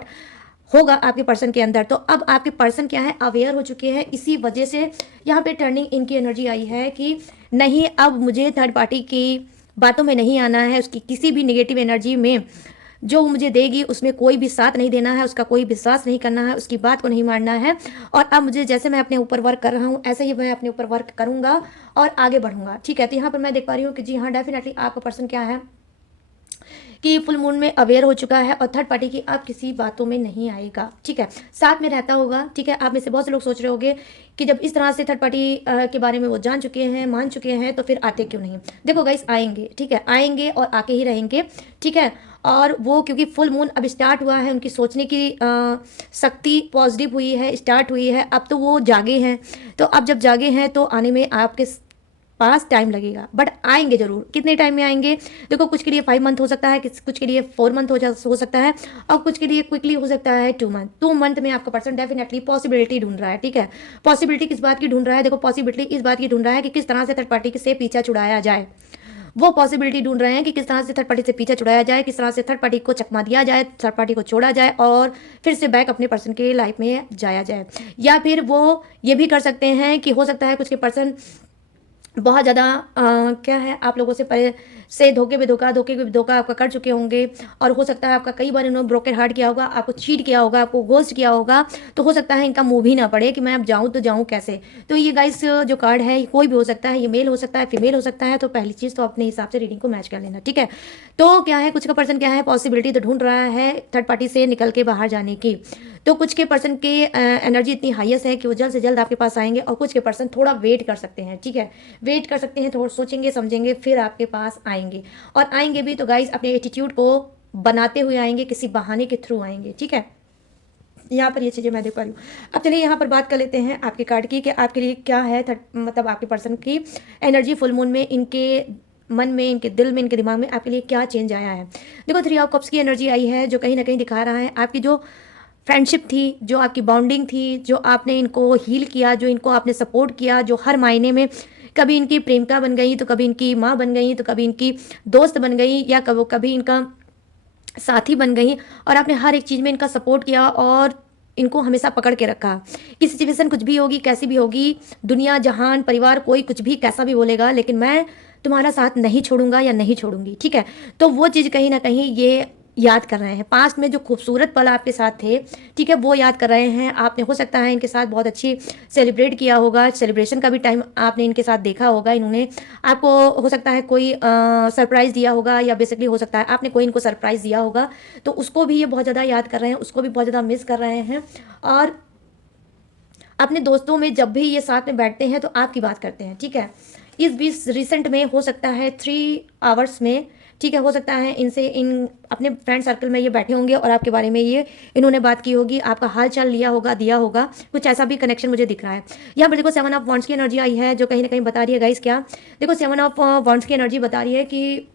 होगा आपके पर्सन के अंदर। तो अब आपके पर्सन क्या है, अवेयर हो चुके हैं। इसी वजह से यहाँ पे टर्निंग इनकी एनर्जी आई है कि नहीं अब मुझे थर्ड पार्टी की बातों में नहीं आना है, उसकी किसी भी नेगेटिव एनर्जी में जो मुझे देगी उसमें कोई भी साथ नहीं देना है, उसका कोई विश्वास नहीं करना है, उसकी बात को नहीं मानना है। और अब मुझे जैसे मैं अपने ऊपर वर्क कर रहा हूँ ऐसे ही मैं अपने ऊपर वर्क करूँगा और आगे बढ़ूंगा, ठीक है। तो यहाँ पर मैं देख पा रही हूँ कि जी हाँ डेफिनेटली आपका पर्सन क्या है कि फुल मून में अवेयर हो चुका है और थर्ड पार्टी की अब किसी बातों में नहीं आएगा, ठीक है। साथ में रहता होगा, ठीक है। आप में से बहुत से लोग सोच रहे होंगे कि जब इस तरह से थर्ड पार्टी के बारे में वो जान चुके हैं, मान चुके हैं, तो फिर आते क्यों नहीं। देखो गाइस आएंगे, ठीक है, आएंगे और आके ही रहेंगे, ठीक है। और वो क्योंकि फुल मून अब स्टार्ट हुआ है, उनकी सोचने की शक्ति पॉजिटिव हुई है, स्टार्ट हुई है, अब तो वो जागे हैं। तो अब जब जागे हैं तो आने में आपके पास टाइम लगेगा, बट आएंगे जरूर। कितने टाइम में आएंगे, देखो कुछ के लिए 5 मंथ हो सकता है, कुछ के लिए 4 मंथ हो सकता है, और कुछ के लिए क्विकली हो सकता है 2 मंथ। 2 मंथ में आपका पर्सन डेफिनेटली पॉसिबिलिटी ढूंढ रहा है, ठीक है। पॉसिबिलिटी किस बात की ढूंढ रहा है, देखो पॉसिबिलिटी इस बात की ढूंढ रहा है कि किस तरह से थर्ड पार्टी से पीछा छुड़ाया जाए। वो पॉसिबिलिटी ढूंढ रहे हैं कि किस तरह से थर्ड पार्टी से पीछा छुड़ाया जाए, किस तरह से थर्ड पार्टी को चकमा दिया जाए, थर्ड पार्टी को छोड़ा जाए और फिर से बैक अपने पर्सन के लाइफ में जाया जाए। या फिर वो ये भी कर सकते हैं कि हो सकता है कुछ के पर्सन बहुत ज़्यादा क्या है आप लोगों से धोखे पे धोखा, धोखे पे धोखा आपका कर चुके होंगे। और हो सकता है आपका कई बार इन्होंने ब्रोकन हार्ट किया होगा, आपको चीट किया होगा, आपको घोस्ट किया होगा। तो हो सकता है इनका मूव ही ना पड़े कि मैं अब जाऊँ तो जाऊँ कैसे। तो ये गाइस जो कार्ड है कोई भी हो सकता है, ये मेल हो सकता है, फीमेल हो सकता है। तो पहली चीज़ तो अपने हिसाब से रीडिंग को मैच कर लेना, ठीक है। तो क्या है कुछ का पर्सन क्या है पॉसिबिलिटी तो ढूंढ रहा है थर्ड पार्टी से निकल के बाहर जाने की। तो कुछ के पर्सन के एनर्जी इतनी हाईएस्ट है कि वो जल्द से जल्द आपके पास आएंगे, और कुछ के पर्सन थोड़ा वेट कर सकते हैं, ठीक है। वेट कर सकते हैं, थोड़ा सोचेंगे समझेंगे फिर आपके पास आएंगे। और आएंगे भी तो गाइस अपने एटीट्यूड को बनाते हुए आएंगे, किसी बहाने के थ्रू आएंगे, ठीक है। यहाँ पर ये चीज़ें मैं देख पा रही हूँ। अब चलिए यहाँ पर बात कर लेते हैं आपके कार्ड की कि आपके लिए क्या है मतलब आपके पर्सन की एनर्जी फुल मून में, इनके मन में, इनके दिल में, इनके दिमाग में आपके लिए क्या चेंज आया है। देखो 3 ऑफ कप्स की एनर्जी आई है जो कहीं ना कहीं दिखा रहा है आपकी जो फ्रेंडशिप थी, जो आपकी बॉन्डिंग थी, जो आपने इनको हील किया, जो इनको आपने सपोर्ट किया, जो हर मायने में कभी इनकी प्रेमिका बन गई तो कभी इनकी माँ बन गई तो कभी इनकी दोस्त बन गई या कभी इनका साथी बन गई, और आपने हर एक चीज़ में इनका सपोर्ट किया और इनको हमेशा पकड़ के रखा कि सिचुएशन कुछ भी होगी, कैसी भी होगी, दुनिया जहान परिवार कोई कुछ भी कैसा भी बोलेगा, लेकिन मैं तुम्हारा साथ नहीं छोड़ूंगा या नहीं छोड़ूंगी, ठीक है। तो वो चीज़ कहीं ना कहीं ये याद कर रहे हैं, पास्ट में जो खूबसूरत पल आपके साथ थे, ठीक है, वो याद कर रहे हैं। आपने हो सकता है इनके साथ बहुत अच्छी सेलिब्रेट किया होगा, सेलिब्रेशन का भी टाइम आपने इनके साथ देखा होगा। इन्होंने आपको हो सकता है कोई सरप्राइज़ दिया होगा, या बेसिकली हो सकता है आपने कोई इनको सरप्राइज़ दिया होगा, तो उसको भी ये बहुत ज़्यादा याद कर रहे हैं, उसको भी बहुत ज़्यादा मिस कर रहे हैं। और अपने दोस्तों में जब भी ये साथ में बैठते हैं तो आपकी बात करते हैं, ठीक है। इस बीच रिसेंट में हो सकता है 3 आवर्स में, ठीक है, हो सकता है इनसे इन अपने फ्रेंड सर्कल में ये बैठे होंगे और आपके बारे में ये इन्होंने बात की होगी, आपका हाल चाल लिया होगा, दिया होगा, कुछ ऐसा भी कनेक्शन मुझे दिख रहा है। यहाँ पर देखो 7 ऑफ वॉन्ड्स की एनर्जी आई है जो कहीं ना कहीं बता रही है गाइस क्या, देखो 7 ऑफ वॉन्ड्स की एनर्जी बता रही है कि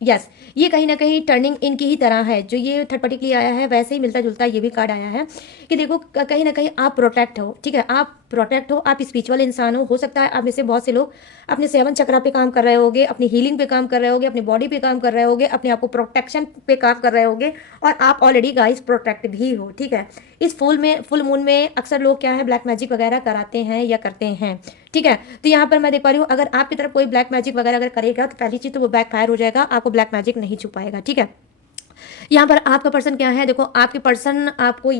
यस, ये कहीं न कहीं टर्निंग इनकी ही तरह है, जो ये थर्ड पार्टी के लिए आया है वैसे ही मिलता-जुलता ये भी कार्ड आया है कि देखो कहीं न कहीं आप प्रोटेक्ट हो, ठीक है? आप प्रोटेक्ट हो, आप स्पिरिचुअल इंसान हो सकता है आप में से बहुत से लोग अपने 7 चक्रा पे काम कर रहे होंगे, अपनी हीलिंग पे काम कर रहे होंगे, अपनी बॉडी पे काम कर रहे होंगे, अपने आप को प्रोटेक्शन पे काम कर रहे होंगे और आप ऑलरेडी गाइस प्रोटेक्ट भी हो, ठीक है? इस फुल मून में अक्सर लोग क्या है ब्लैक मैजिक वगैरह कराते हैं या करते हैं, ठीक है? तो यहाँ पर मैं देख पा रही हूँ अगर आपकी तरफ कोई ब्लैक मैजिक वगैरह अगर करेगा तो पहली चीज़ तो वो बैकफायर हो जाएगा, आपको ब्लैक मैजिक नहीं छू पाएगा, ठीक है? यहाँ पर आपका पर्सन क्या है, देखो आपके पर्सन आपको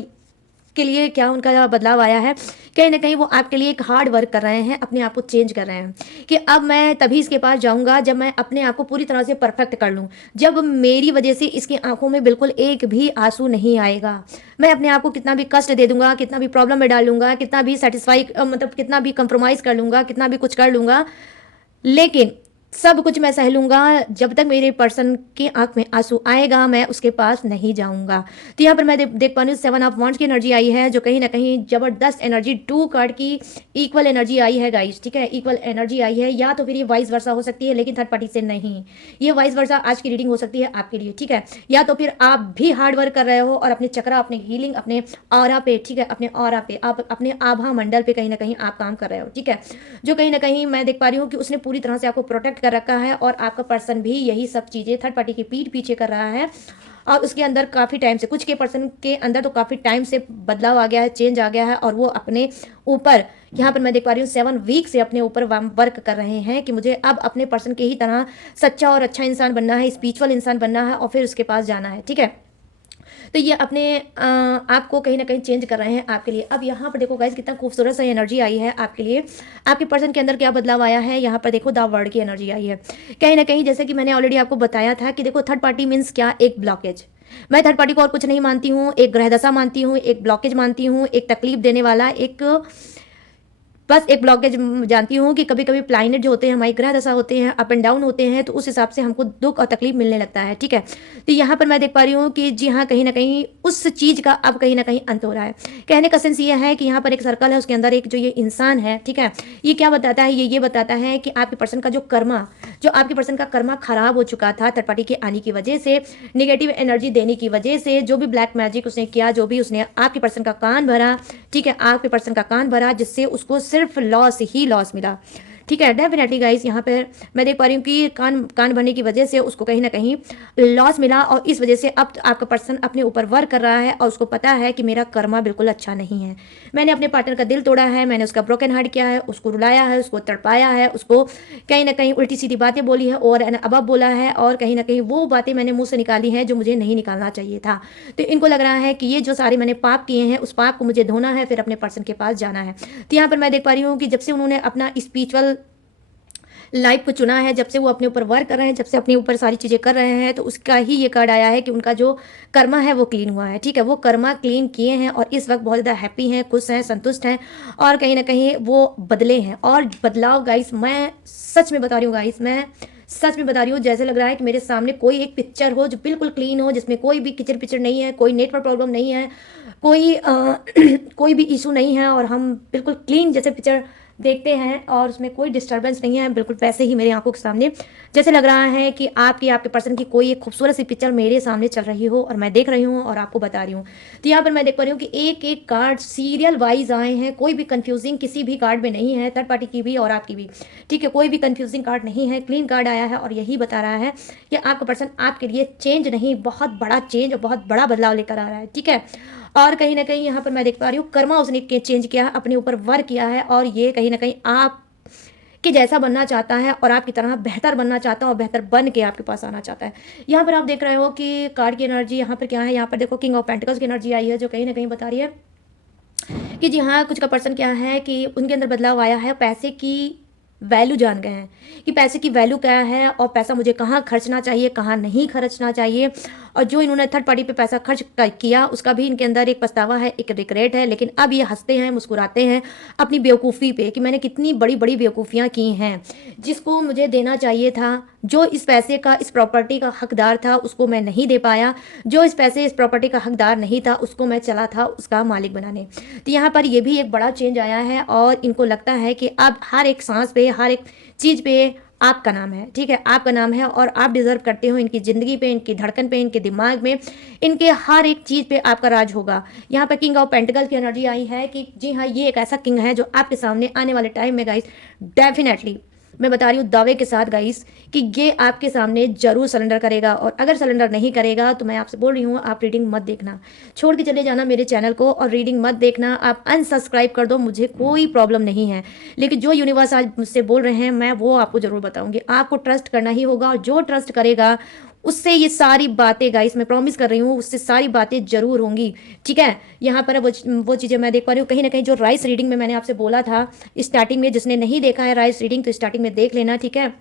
के लिए क्या उनका बदलाव आया है, कहीं ना कहीं वो आपके लिए एक हार्ड वर्क कर रहे हैं, अपने आप को चेंज कर रहे हैं कि अब मैं तभी इसके पास जाऊंगा जब मैं अपने आप को पूरी तरह से परफेक्ट कर लूं, जब मेरी वजह से इसकी आंखों में बिल्कुल एक भी आंसू नहीं आएगा। मैं अपने आप को कितना भी कष्ट दे दूंगा, कितना भी प्रॉब्लम में डाल लूंगा, कितना भी सेटिस्फाई मतलब कितना भी कंप्रोमाइज़ कर लूंगा, कितना भी कुछ कर लूंगा, लेकिन सब कुछ मैं सह लूँगा, जब तक मेरे पर्सन की आँख में आँसू आएगा, मैं उसके पास नहीं जाऊँगा। तो यहाँ पर मैं देख पा रही हूँ 7 ऑफ वांड्स की एनर्जी आई है, जो कहीं न कहीं ज़बरदस्त एनर्जी 2 कार्ड की इक्वल एनर्जी आई है गाइस, ठीक है? इक्वल एनर्जी आई है, या तो फिर ये वाइस वर्सा हो सकती है, लेकिन थर्ड पार्टी से नहीं। ये वाइस वर्सा आज की रीडिंग हो सकती है आपके लिए, ठीक है? या तो फिर आप भी हार्ड वर्क कर रहे हो और अपने चक्रा, अपने हीलिंग, अपने ऑरा पे, ठीक है? अपने ऑरा पे, आप अपने आभा मंडल पे कहीं न कहीं आप काम कर रहे हो, ठीक है? जो कहीं न कहीं मैं देख पा रही हूँ कि उसने पूरी तरह से आपको प्रोटेक्ट कर रखा है और आपका पर्सन भी यही सब चीज़ें थर्ड पार्टी की पीठ पीछे कर रहा है और उसके अंदर काफ़ी टाइम से, कुछ के पर्सन के अंदर तो काफ़ी टाइम से बदलाव आ गया है, चेंज आ गया है और वो अपने ऊपर, यहाँ पर मैं देख पा रही हूँ 7 वीक से अपने ऊपर वर्क कर रहे हैं कि मुझे अब अपने पर्सन के ही तरह सच्चा और अच्छा इंसान बनना है, स्पिरिचुअल इंसान बनना है और फिर उसके पास जाना है, ठीक है? तो ये अपने आपको कहीं ना कहीं चेंज कर रहे हैं आपके लिए। अब यहाँ पर देखो गाइस कितना खूबसूरत सा एनर्जी आई है आपके लिए, आपके पर्सन के अंदर क्या बदलाव आया है। यहाँ पर देखो द वर्ड की एनर्जी आई है, कहीं ना कहीं जैसे कि मैंने ऑलरेडी आपको बताया था कि देखो थर्ड पार्टी मीन्स क्या, एक ब्लॉकेज। मैं थर्ड पार्टी को और कुछ नहीं मानती हूँ, एक ग्रह दशा मानती हूँ, एक ब्लॉकेज मानती हूँ, एक तकलीफ देने वाला एक, बस एक ब्लॉकेज जानती हूँ कि कभी कभी प्लाइनेट जो होते हैं हमारी ग्रह दशा होते हैं, अप एंड डाउन होते हैं, तो उस हिसाब से हमको दुख और तकलीफ मिलने लगता है, ठीक है? तो यहाँ पर मैं देख पा रही हूँ कि जी हाँ, कहीं ना कहीं उस चीज़ का अब कहीं ना कहीं अंत हो रहा है। कहने का सेंस ये है कि यहाँ पर एक सर्कल है, उसके अंदर एक जो ये इंसान है, ठीक है, ये क्या बताता है, ये बताता है कि आपके पर्सन का जो कर्मा, जो आपके पर्सन का कर्मा खराब हो चुका था थर्ड पार्टी के आने की वजह से, निगेटिव एनर्जी देने की वजह से, जो भी ब्लैक मैजिक उसने किया, जो भी उसने आपके पर्सन का कान भरा, ठीक है, आपके पर्सन का कान भरा, जिससे उसको सिर्फ लॉस ही लॉस मिला, ठीक है? डेफिनेटली गाइस यहाँ पर मैं देख पा रही हूँ कि कान भरने की वजह से उसको कहीं ना कहीं लॉस मिला और इस वजह से अब आपका पर्सन अपने ऊपर वर्क कर रहा है और उसको पता है कि मेरा कर्मा बिल्कुल अच्छा नहीं है, मैंने अपने पार्टनर का दिल तोड़ा है, मैंने उसका ब्रोकन हार्ट किया है, उसको रुलाया है, उसको तड़पाया है, उसको कहीं ना कहीं उल्टी सीधी बातें बोली है और अब बोला है और कहीं ना कहीं वो बातें मैंने मुंह से निकाली हैं जो मुझे नहीं निकालना चाहिए था। तो इनको लग रहा है कि ये जो सारे मैंने पाप किए हैं उस पाप को मुझे धोना है, फिर अपने पर्सन के पास जाना है। तो यहाँ पर मैं देख पा रही हूँ कि जब से उन्होंने अपना स्पिरिचुअल लाइफ को चुना है, जब से वो अपने ऊपर वर्क कर रहे हैं, जब से अपने ऊपर सारी चीज़ें कर रहे हैं, तो उसका ही ये कार्ड आया है कि उनका जो कर्मा है वो क्लीन हुआ है, ठीक है? वो कर्मा क्लीन किए हैं और इस वक्त बहुत ज़्यादा हैप्पी हैं, खुश हैं, संतुष्ट हैं और कहीं ना कहीं वो बदले हैं। और बदलाव गाइस मैं सच में बता रही हूँ गाइस, मैं सच में बता रही हूँ, जैसे लग रहा है कि मेरे सामने कोई एक पिक्चर हो जो बिल्कुल क्लीन हो, जिसमें कोई भी किचर पिचर नहीं है, कोई नेटवर्क प्रॉब्लम नहीं है, कोई कोई भी इशू नहीं है और हम बिल्कुल क्लीन जैसे पिक्चर देखते हैं और उसमें कोई डिस्टर्बेंस नहीं है, बिल्कुल वैसे ही मेरे आंखों के सामने जैसे लग रहा है कि आपके पर्सन की कोई एक खूबसूरत सी पिक्चर मेरे सामने चल रही हो और मैं देख रही हूँ और आपको बता रही हूँ। तो यहाँ पर मैं देख पा रही हूँ कि एक एक कार्ड सीरियल वाइज आए हैं, कोई भी कंफ्यूजिंग किसी भी कार्ड में नहीं है, थर्ड पार्टी की भी और आपकी भी, ठीक है? कोई भी कंफ्यूजिंग कार्ड नहीं है, क्लीन कार्ड आया है और यही बता रहा है कि आपका पर्सन आपके लिए चेंज नहीं, बहुत बड़ा चेंज और बहुत बड़ा बदलाव लेकर आ रहा है, ठीक है? और कहीं ना कहीं यहाँ पर मैं देख पा रही हूँ कर्मा उसने चेंज किया है, अपने ऊपर वर्क किया है और ये कहीं ना कहीं आप कि जैसा बनना चाहता है और आपकी तरह बेहतर बनना चाहता है और बेहतर बन के आपके पास आना चाहता है। यहाँ पर आप देख रहे हो कि कार्ड की एनर्जी यहाँ पर क्या है, यहाँ पर देखो किंग ऑफ पेंटिकल्स की एनर्जी आई है, जो कहीं ना कहीं बता रही है कि जी हाँ, कुछ का पर्सन क्या है कि उनके अंदर बदलाव आया है, पैसे की वैल्यू जान गए हैं कि पैसे की वैल्यू क्या है और पैसा मुझे कहाँ खर्चना चाहिए, कहाँ नहीं खर्चना चाहिए। और जो इन्होंने थर्ड पार्टी पे पैसा खर्च किया उसका भी इनके अंदर एक पछतावा है, एक रिग्रेट है, लेकिन अब ये हंसते हैं, मुस्कुराते हैं अपनी बेवकूफ़ी पे कि मैंने कितनी बड़ी बड़ी बेवकूफ़ियाँ की हैं, जिसको मुझे देना चाहिए था, जो इस पैसे का, इस प्रॉपर्टी का हकदार था उसको मैं नहीं दे पाया, जो इस पैसे इस प्रॉपर्टी का हकदार नहीं था उसको मैं चला था उसका मालिक बनाने। तो यहाँ पर ये भी एक बड़ा चेंज आया है और इनको लगता है कि अब हर एक सांस पे, हर एक चीज़ पे आपका नाम है, ठीक है, आपका नाम है और आप डिजर्व करते हो इनकी ज़िंदगी पे, इनकी धड़कन पे, इनके दिमाग में, इनके हर एक चीज़ पे आपका राज होगा। यहाँ पर किंग ऑफ पेंटिकल की एनर्जी आई है कि जी हाँ, ये एक ऐसा किंग है जो आपके सामने आने वाले टाइम में गाइस डेफिनेटली मैं बता रही हूँ दावे के साथ गाइस कि ये आपके सामने जरूर सरेंडर करेगा। और अगर सरेंडर नहीं करेगा तो मैं आपसे बोल रही हूँ आप रीडिंग मत देखना, छोड़ के चले जाना मेरे चैनल को और रीडिंग मत देखना, आप अनसब्सक्राइब कर दो, मुझे कोई प्रॉब्लम नहीं है। लेकिन जो यूनिवर्स आज मुझसे बोल रहे हैं मैं वो आपको जरूर बताऊंगी, आपको ट्रस्ट करना ही होगा और जो ट्रस्ट करेगा उससे ये सारी बातें गाइस मैं प्रॉमिस कर रही हूँ उससे सारी बातें जरूर होंगी, ठीक है। यहाँ पर वो चीज़ें मैं देख पा रही हूँ कहीं ना कहीं जो राइस रीडिंग में मैंने आपसे बोला था स्टार्टिंग में, जिसने नहीं देखा है राइस रीडिंग तो स्टार्टिंग में देख लेना, ठीक है,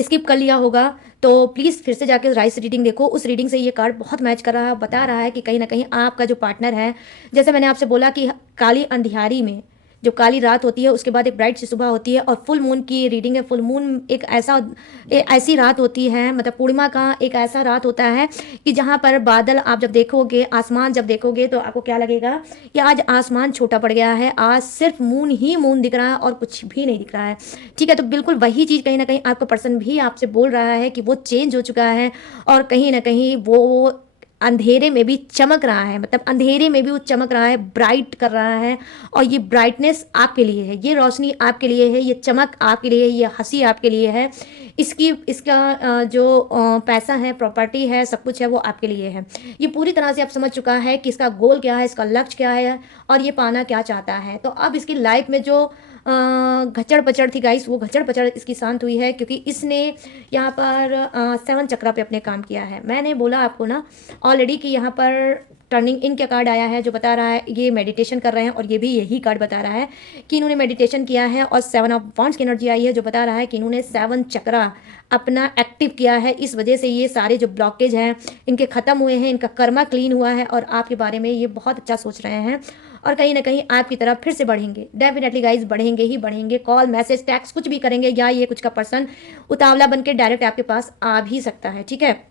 स्किप कर लिया होगा तो प्लीज़ फिर से जाके राइस रीडिंग देखो। उस रीडिंग से ये कार्ड बहुत मैच कर रहा है, बता रहा है कि कहीं ना कहीं आपका जो पार्टनर है, जैसे मैंने आपसे बोला कि काली अंधियारी में जो काली रात होती है उसके बाद एक ब्राइट सी सुबह होती है और फुल मून की रीडिंग है। फुल मून एक ऐसी रात होती है, मतलब पूर्णिमा का एक ऐसा रात होता है कि जहाँ पर बादल आप जब देखोगे, आसमान जब देखोगे तो आपको क्या लगेगा कि आज आसमान छोटा पड़ गया है, आज सिर्फ मून ही मून दिख रहा है और कुछ भी नहीं दिख रहा है, ठीक है। तो बिल्कुल वही चीज़ कहीं ना कहीं आपका पर्सन भी आपसे बोल रहा है कि वो चेंज हो चुका है और कहीं ना कहीं वो अंधेरे में भी चमक रहा है, मतलब अंधेरे में भी वो चमक रहा है, ब्राइट कर रहा है। और ये ब्राइटनेस आपके लिए है, ये रोशनी आपके लिए है, ये चमक आपके लिए है, ये हंसी आपके लिए है, इसका जो पैसा है, प्रॉपर्टी है, सब कुछ है वो आपके लिए है। ये पूरी तरह से आप समझ चुका है कि इसका गोल क्या है, इसका लक्ष्य क्या है और ये पाना क्या चाहता है। तो अब इसकी लाइफ में जो घचड़ पचड़ थी गाइस वो घचड़ पचड़ इसकी शांत हुई है क्योंकि इसने यहाँ पर 7 चक्रा पे अपने काम किया है। मैंने बोला आपको ना ऑलरेडी कि यहाँ पर टर्निंग इन का कार्ड आया है जो बता रहा है ये मेडिटेशन कर रहे हैं और ये भी यही कार्ड बता रहा है कि इन्होंने मेडिटेशन किया है। और 7 ऑफ वॉन्ड्स की एनर्जी आई है जो बता रहा है कि इन्होंने 7 चक्रा अपना एक्टिव किया है, इस वजह से ये सारे जो ब्लॉकेज हैं इनके ख़त्म हुए हैं, इनका कर्मा क्लीन हुआ है और आपके बारे में ये बहुत अच्छा सोच रहे हैं और कहीं ना कहीं आपकी तरफ फिर से बढ़ेंगे। डेफिनेटली गाइज बढ़ेंगे ही बढ़ेंगे, कॉल मैसेज टैक्स कुछ भी करेंगे या ये कुछ का पर्सन उतावला बन के डायरेक्ट आपके पास आ भी सकता है, ठीक है।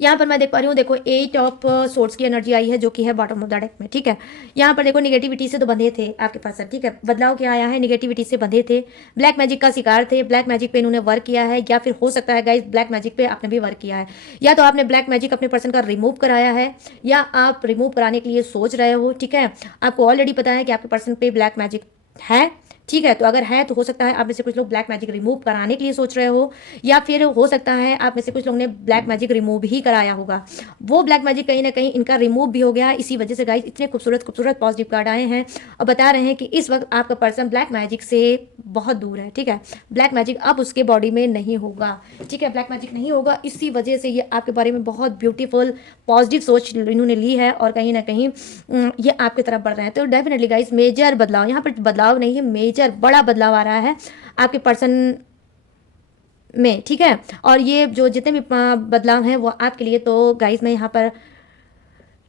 यहाँ पर मैं देख पा रही हूँ, देखो 8 ऑफ सोर्ट्स की एनर्जी आई है जो कि है बॉटम ऑफ द डेक में, ठीक है। यहाँ पर देखो निगेटिविटी से तो बंधे थे आपके पास, ठीक है, बदलाव क्या आया है, निगेटिविटी से बंधे थे, ब्लैक मैजिक का शिकार थे, ब्लैक मैजिक पे इन्होंने वर्क किया है या फिर हो सकता है गाइज ब्लैक मैजिक पे आपने भी वर्क किया है, या तो आपने ब्लैक मैजिक अपने पर्सन का रिमूव कराया है या आप रिमूव कराने के लिए सोच रहे हो, ठीक है। आपको ऑलरेडी पता है कि आपके पर्सन पे ब्लैक मैजिक है, ठीक है। तो अगर है तो हो सकता है आप में से कुछ लोग ब्लैक मैजिक रिमूव कराने के लिए सोच रहे हो या फिर हो सकता है आप में से कुछ लोगों ने ब्लैक मैजिक रिमूव ही कराया होगा। वो ब्लैक मैजिक कहीं ना कहीं इनका रिमूव भी हो गया, इसी वजह से गाइस इतने खूबसूरत खूबसूरत पॉजिटिव कार्ड आए हैं और बता रहे हैं कि इस वक्त आपका पर्सन ब्लैक मैजिक से बहुत दूर है, ठीक है। ब्लैक मैजिक अब उसके बॉडी में नहीं होगा, ठीक है, ब्लैक मैजिक नहीं होगा, इसी वजह से ये आपके बारे में बहुत ब्यूटीफुल पॉजिटिव सोच इन्होंने ली है और कहीं ना कहीं ये आपकी तरफ बढ़ रहे हैं। तो डेफिनेटली गाइस मेजर बदलाव, यहाँ पर बदलाव नहीं है, मेजर बड़ा बदलाव आ रहा है आपके पर्सन में, ठीक है। और ये जो जितने भी बदलाव हैं वो आपके लिए, तो गाइस मैं यहाँ पर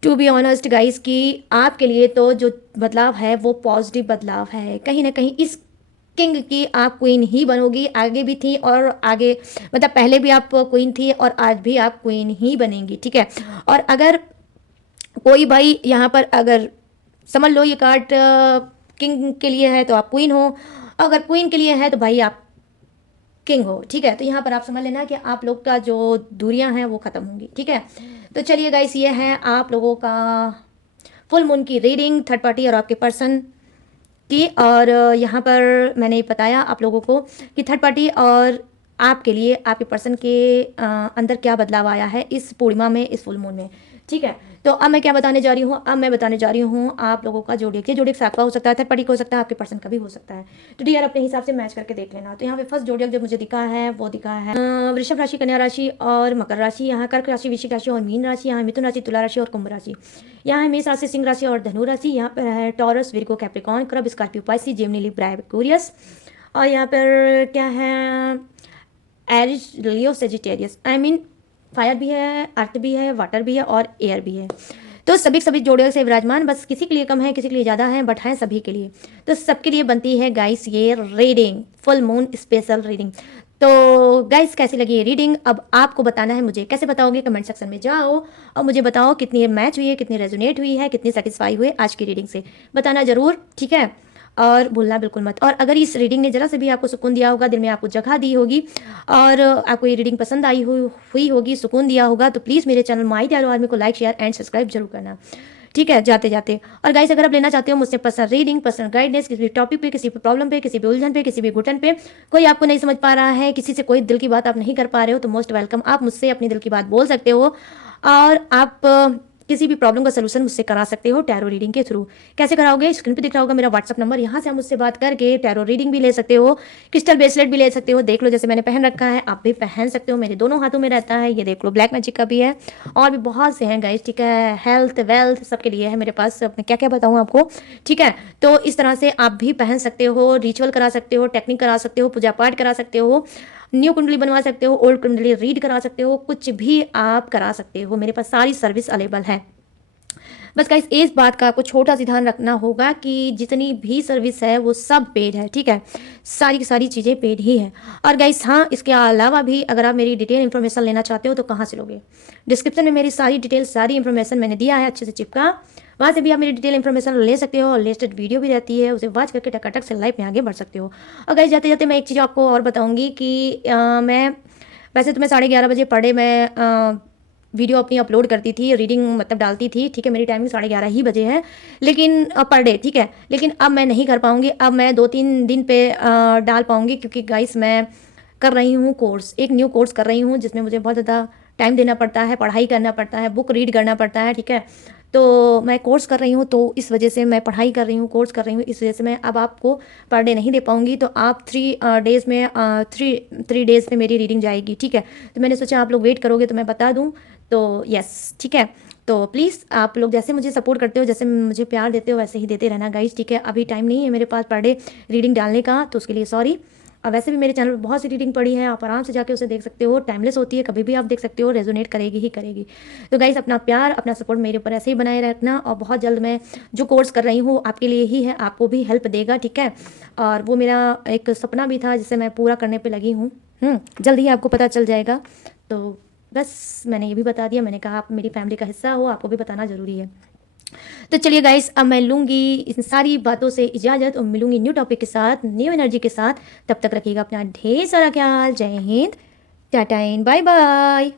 टू बी ऑनेस्ट गाइस कि आपके लिए तो जो बदलाव है वो पॉजिटिव बदलाव है। कहीं ना कहीं इस किंग की आप क्वीन ही बनोगी, आगे भी थी और आगे मतलब पहले भी आप क्वीन थी और आज भी आप क्वीन ही बनेंगी, ठीक है। और अगर कोई भाई यहाँ पर अगर समझ लो ये कार्ड किंग के लिए है तो आप क्वीन हो, अगर क्वीन के लिए है तो भाई आप किंग हो, ठीक है। तो यहाँ पर आप समझ लेना कि आप लोग का जो दूरियां हैं वो ख़त्म होंगी, ठीक है। तो चलिए गाइस ये है आप लोगों का फुल मून की रीडिंग थर्ड पार्टी और आपके पर्सन की। और यहाँ पर मैंने बताया आप लोगों को कि थर्ड पार्टी और आपके लिए आपके पर्सन के अंदर क्या बदलाव आया है इस पूर्णिमा में, इस फुल मून में, ठीक है। तो अब मैं क्या बताने जा रही हूँ, अब मैं बताने जा रही हूँ आप लोगों का जोड़िक, ये जोड़िक आपका हो सकता है, थर्ड पार्टी का हो सकता है, आपके पर्सन का भी हो सकता है। तो डियर अपने हिसाब से मैच करके देख लेना। तो यहाँ पे फर्स्ट जोड़िक जो मुझे दिखा है वो दिखा है वृषभ राशि, कन्या राशि और मकर राशि, यहाँ कर्क राशि, वृश्चिक राशि और मीन राशि, यहाँ मिथुन राशि, तुला राशि और कुंभ राशि, यहाँ है मेष राशि, सिंह राशि और धनु राशि, यहाँ पर है Taurus, Virgo, Capricorn, crab, Scorpio, Pisces, Gemini, Libra, Aquarius, और यहाँ पर क्या है Aries, Leo, Sagittarius, I mean fire भी है, अर्थ भी है, वाटर भी है और एयर भी है। तो सभी जोड़े से विराजमान, बस किसी के लिए कम है किसी के लिए ज़्यादा है बट है सभी के लिए। तो सबके लिए बनती है गाइस ये reading, full moon special reading. तो गाइस कैसी लगी ये रीडिंग अब आपको बताना है मुझे। कैसे बताओगे, कमेंट सेक्शन में जाओ और मुझे बताओ कितनी मैच हुई है, कितनी रेजोनेट हुई है, कितनी सेटिस्फाई हुए आज की रीडिंग से, बताना ज़रूर, ठीक है। और भूलना बिल्कुल मत। और अगर इस रीडिंग ने ज़रा से भी आपको सुकून दिया होगा, दिल में आपको जगह दी होगी और आपको ये रीडिंग पसंद आई हुई होगी, सुकून दिया होगा, तो प्लीज़ मेरे चैनल माई टैरो आर्मी को लाइक, शेयर एंड सब्सक्राइब जरूर करना, ठीक है, जाते जाते। और गाइस, अगर आप लेना चाहते हो मुझसे पर्सनल रीडिंग, पर्सनल गाइडेंस, किसी भी टॉपिक पे, किसी भी प्रॉब्लम पे, किसी भी उलझन पे, किसी भी घुटन पे, कोई आपको नहीं समझ पा रहा है, किसी से कोई दिल की बात आप नहीं कर पा रहे हो, तो मोस्ट वेलकम, आप मुझसे अपनी दिल की बात बोल सकते हो और आप किसी भी प्रॉब्लम का सलूशन मुझसे करा सकते हो टैरो रीडिंग के थ्रू। कैसे कराओगे? स्क्रीन पे दिख रहा होगा मेरा व्हाट्सअप नंबर, यहाँ से आप मुझसे बात करके टैरो रीडिंग भी ले सकते हो, क्रिस्टल ब्रेसलेट भी ले सकते हो। देख लो, जैसे मैंने पहन रखा है, आप भी पहन सकते हो, मेरे दोनों हाथों में रहता है, ये देख लो, ब्लैक मैजिक का भी है और भी बहुत से हैं गाइस, ठीक है, हेल्थ वेल्थ सबके लिए है मेरे पास। अब मैं क्या क्या बताऊँ आपको, ठीक है। तो इस तरह से आप भी पहन सकते हो, रिचुअल करा सकते हो, टेक्निक करा सकते हो, पूजा पाठ करा सकते हो, न्यू कुंडली बनवा सकते हो, ओल्ड कुंडली रीड करा सकते हो, कुछ भी आप करा सकते हो, मेरे पास सारी सर्विस अवेलेबल है। बस गाइस, इस बात का आपको छोटा सा ध्यान रखना होगा कि जितनी भी सर्विस है वो सब पेड है, ठीक है, सारी की सारी चीज़ें पेड ही है। और गाइस हाँ, इसके अलावा भी अगर आप मेरी डिटेल इन्फॉर्मेशन लेना चाहते हो तो कहाँ से लोगे? डिस्क्रिप्शन में मेरी सारी डिटेल, सारी इन्फॉर्मेशन मैंने दिया है, अच्छे से चिपका, वहाँ से भी आप मेरी डिटेल इन्फॉर्मेशन ले सकते हो और लेटेस्ट वीडियो भी रहती है, उसे वॉच करके टकाटक से लाइफ में आगे बढ़ सकते हो। और गाइस, जाते जाते मैं एक चीज़ आपको और बताऊँगी कि मैं वैसे तो मैं 11:30 बजे पर डे मैं वीडियो अपनी अपलोड करती थी, रीडिंग मतलब डालती थी, ठीक है, मेरी टाइमिंग 11:30 ही बजे है, लेकिन पर डे, ठीक है, लेकिन अब मैं नहीं कर पाऊँगी, अब मैं 2-3 दिन पे डाल पाऊँगी, क्योंकि गाइस मैं कर रही हूँ कोर्स, एक न्यू कोर्स कर रही हूँ जिसमें मुझे बहुत ज़्यादा टाइम देना पड़ता है, पढ़ाई करना पड़ता है, बुक रीड करना पड़ता है, ठीक है। तो मैं कोर्स कर रही हूँ, तो इस वजह से मैं पढ़ाई कर रही हूँ, कोर्स कर रही हूँ, इस वजह से मैं अब आपको पर डे नहीं दे पाऊँगी। तो आप 3 डेज़ में 3 डेज़ में मेरी रीडिंग जाएगी, ठीक है। तो मैंने सोचा आप लोग वेट करोगे तो मैं बता दूँ, तो यस, ठीक है। तो प्लीज़ आप लोग जैसे मुझे सपोर्ट करते हो, जैसे मुझे प्यार देते हो, वैसे ही देते रहना गाइस, ठीक है। अभी टाइम नहीं है मेरे पास पर डे रीडिंग डालने का, तो उसके लिए सॉरी। और वैसे भी मेरे चैनल पर बहुत सी रीडिंग पड़ी है, आप आराम से जाके उसे देख सकते हो, टाइमलेस होती है, कभी भी आप देख सकते हो, रेजोनेट करेगी ही करेगी। तो गाइस, अपना प्यार, अपना सपोर्ट मेरे ऊपर ऐसे ही बनाए रखना, और बहुत जल्द मैं जो कोर्स कर रही हूँ आपके लिए ही है, आपको भी हेल्प देगा, ठीक है। और वो मेरा एक सपना भी था जिसे मैं पूरा करने पर लगी हूँ, जल्द ही आपको पता चल जाएगा। तो बस मैंने ये भी बता दिया, मैंने कहा आप मेरी फैमिली का हिस्सा हो, आपको भी बताना ज़रूरी है। तो चलिए गाइस, अब मैं लूँगी इन सारी बातों से इजाज़त और मिलूँगी न्यू टॉपिक के साथ, न्यू एनर्जी के साथ। तब तक रखिएगा अपना ढेर सारा ख्याल। जय Hind, tata and bye bye.